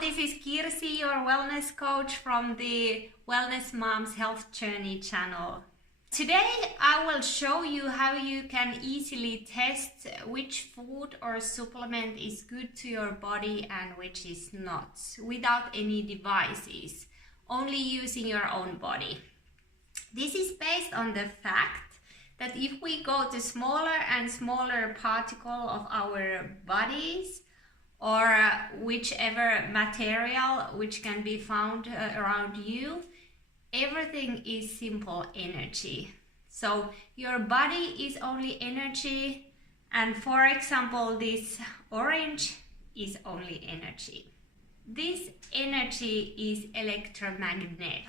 this is Kirsi, your wellness coach from the Wellness Moms Health Journey channel. Today I will show you how you can easily test which food or supplement is good to your body and which is not, without any devices, only using your own body. This is based on the fact that if we go to smaller and smaller particle of our bodies, or whichever material which can be found around you, everything is simple energy. So your body is only energy, and for example this orange is only energy. This energy is electromagnetic.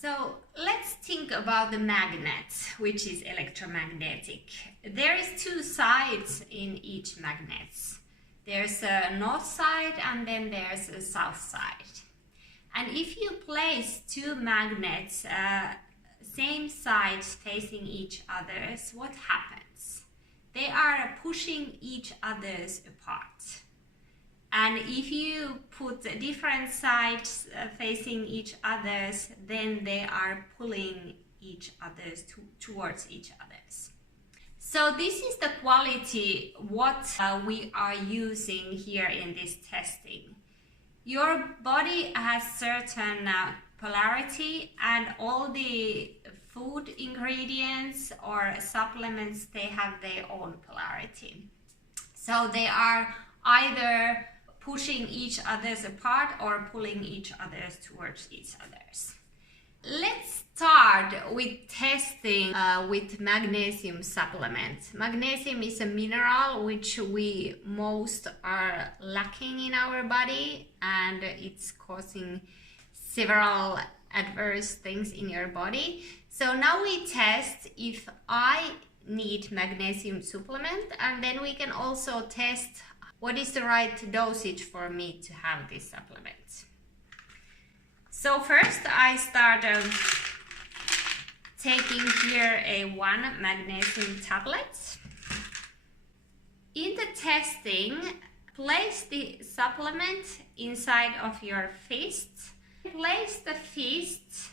So let's think about the magnet, which is electromagnetic. There is two sides in each magnet. There's a north side and then there's a south side. And if you place two magnets, same sides facing each other, what happens? They are pushing each other's apart. And if you put different sides facing each others, then they are pulling each other's towards each others. So this is the quality what we are using here in this testing. Your body has certain polarity, and all the food ingredients or supplements, they have their own polarity. So they are either pushing each other's apart or pulling each other's towards each others. Let's start with testing with magnesium supplement. Magnesium is a mineral which we most are lacking in our body, and it's causing several adverse things in your body. So now we test if I need magnesium supplement, and then we can also test what is the right dosage for me to have this supplement. So first I start taking here a 1 magnesium tablet. In the testing, place the supplement inside of your fist. Place the fist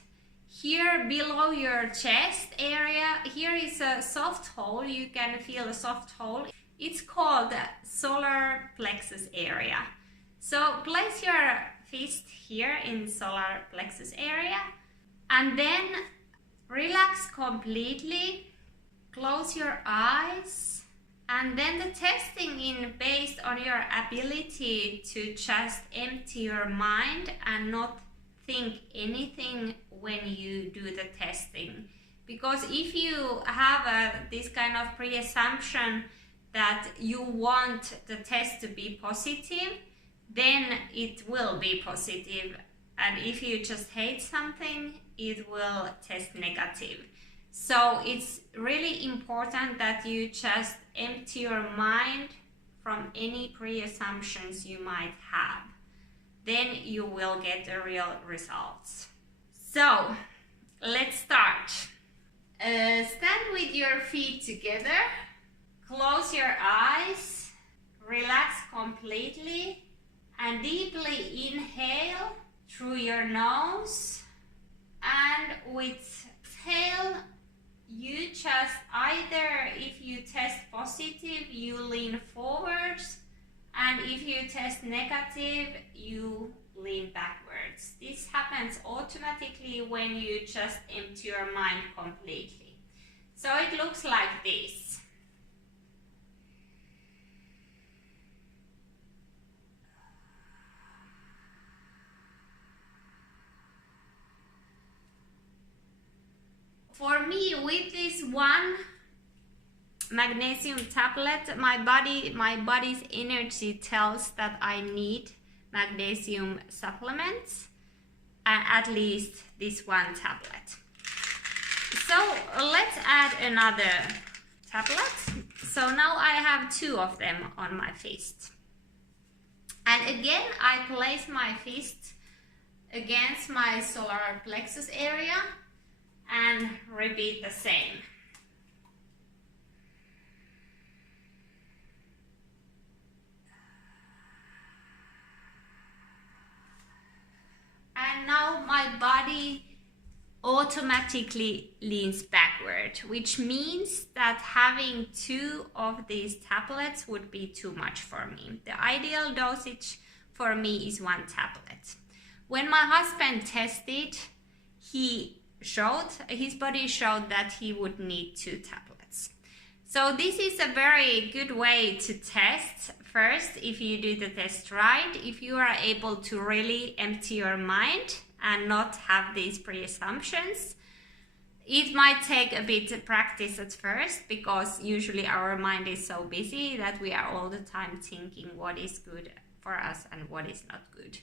here below your chest area. Here is a soft hole, you can feel a soft hole. It's called solar plexus area. So place your fist here in solar plexus area and then relax completely, close your eyes, and then the testing is based on your ability to just empty your mind and not think anything when you do the testing. Because if you have this kind of pre-assumption that you want the test to be positive, then it will be positive, and if you just hate something, it will test negative. So it's really important that you just empty your mind from any pre-assumptions you might have. Then you will get the real results. So let's start. Stand with your feet together, close your eyes, relax completely, and deeply inhale through your nose, and with exhale you just either, if you test positive, you lean forwards, and if you test negative, you lean backwards. This happens automatically when you just empty your mind completely. So it looks like this. For me, with this 1 magnesium tablet, my body's energy tells that I need magnesium supplements, and at least this 1 tablet. So let's add another tablet. So now I have 2 of them on my fist. And again, I place my fist against my solar plexus area and repeat the same. my body automatically leans backward, which means that having 2 of these tablets would be too much for me. The ideal dosage for me is 1 tablet. When my husband tested, his body showed that he would need 2 tablets. So this is a very good way to test. First, if you do the test right, if you are able to really empty your mind and not have these pre-assumptions. It might take a bit of practice at first, because usually our mind is so busy that we are all the time thinking what is good for us and what is not good.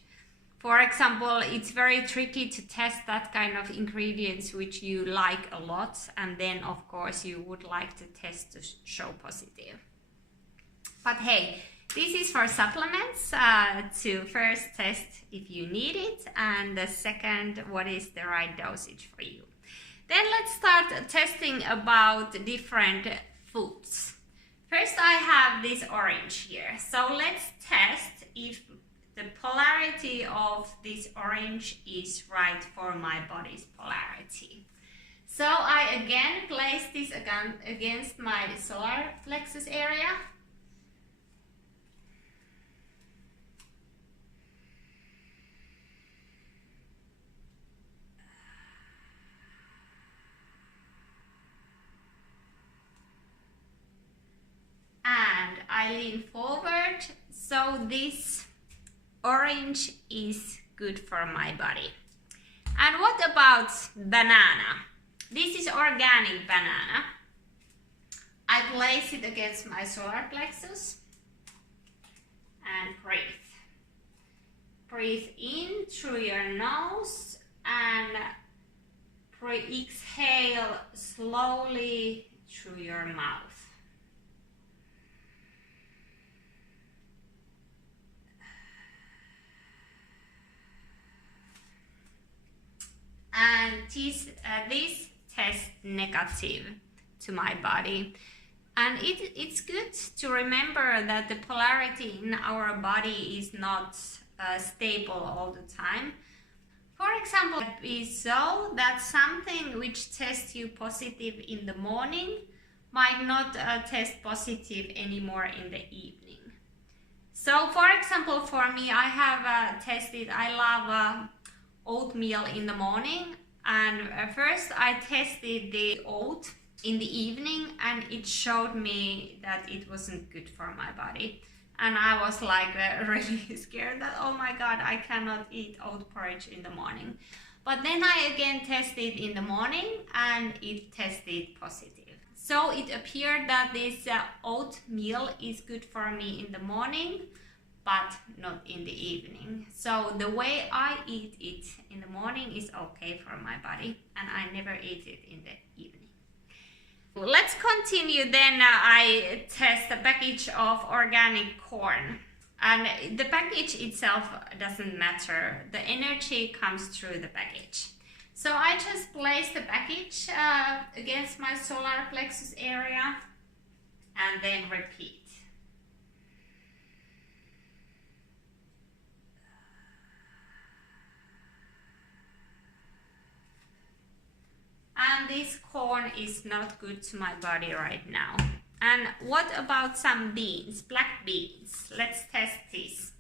For example, it's very tricky to test that kind of ingredients which you like a lot, and then of course you would like to test to show positive. But hey, this is for supplements, to first test if you need it, and the second, what is the right dosage for you. Then let's start testing about different foods. First, I have this orange here. So let's test if the polarity of this orange is right for my body's polarity. So I again place this against my solar plexus area. And I lean forward, so this orange is good for my body. And what about banana? This is organic banana. I place it against my solar plexus and breathe. Breathe in through your nose and exhale slowly through your mouth. And this tests negative to my body. And it's good to remember that the polarity in our body is not stable all the time. For example, it is so that something which tests you positive in the morning might not test positive anymore in the evening. So for example, for me, I have tested, I love oatmeal in the morning, and first I tested the oat in the evening, and it showed me that it wasn't good for my body, and I was like really scared that, oh my god, I cannot eat oat porridge in the morning. But then I again tested in the morning and it tested positive. So it appeared that this oatmeal is good for me in the morning, but not in the evening. So the way I eat it in the morning is okay for my body, and I never eat it in the evening. Let's continue then. I test a package of organic corn. And the package itself doesn't matter. The energy comes through the package. So I just place the package against my solar plexus area and then repeat. And this corn is not good to my body right now. And what about some beans, black beans? Let's test this.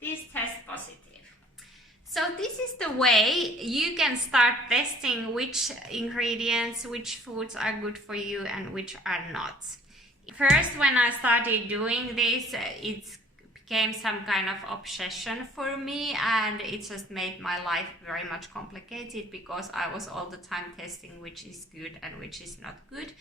This tests positive. So this is the way you can start testing which ingredients, which foods are good for you and which are not. First, when I started doing this, it became some kind of obsession for me, and it just made my life very much complicated because I was all the time testing which is good and which is not good,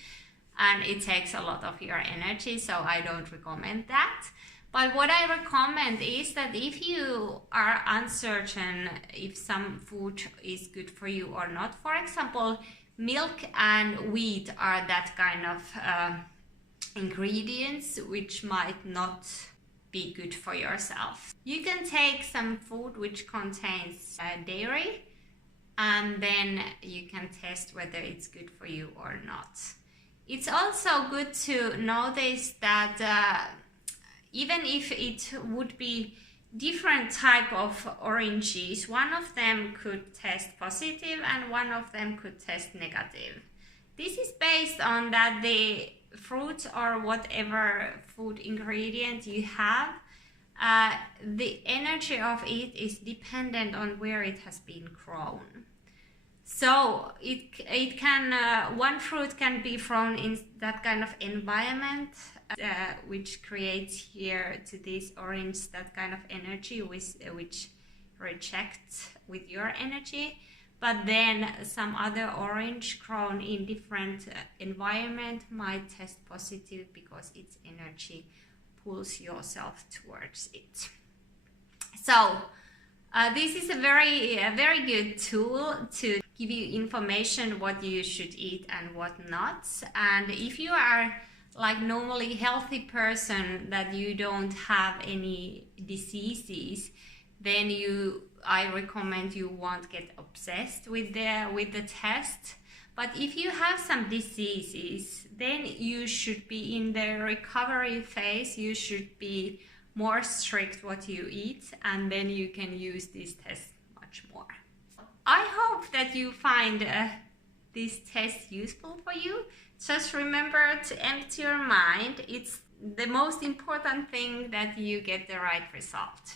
and it takes a lot of your energy, so I don't recommend that. But what I recommend is that if you are uncertain if some food is good for you or not, for example, milk and wheat are that kind of ingredients which might not be good for yourself. You can take some food which contains dairy, and then you can test whether it's good for you or not. It's also good to notice that even if it would be different type of oranges, one of them could test positive and one of them could test negative. This is based on that the fruit or whatever food ingredient you have, the energy of it is dependent on where it has been grown. So it can one fruit can be grown in that kind of environment, which creates here to this orange that kind of energy which rejects with your energy. But then some other orange grown in different environment might test positive because its energy pulls yourself towards it. So this is a very good tool to give you information what you should eat and what not. And if you are like normally healthy person that you don't have any diseases, then I recommend you won't get obsessed with the test. But if you have some diseases, then you should be in the recovery phase. You should be more strict what you eat, and then you can use this test much more. I hope that you find this test useful for you. Just remember to empty your mind. It's the most important thing that you get the right result.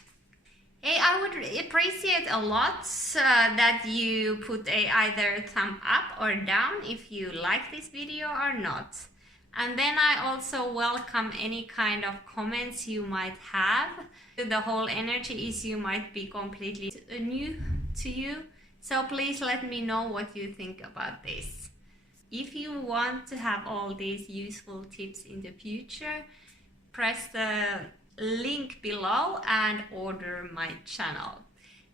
Hey, I would appreciate a lot that you put either thumb up or down if you like this video or not. And then I also welcome any kind of comments you might have. The whole energy issue might be completely new to you. So please let me know what you think about this. If you want to have all these useful tips in the future, press the link below and order my channel.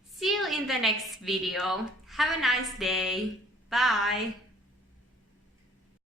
See you in the next video. Have a nice day. Bye.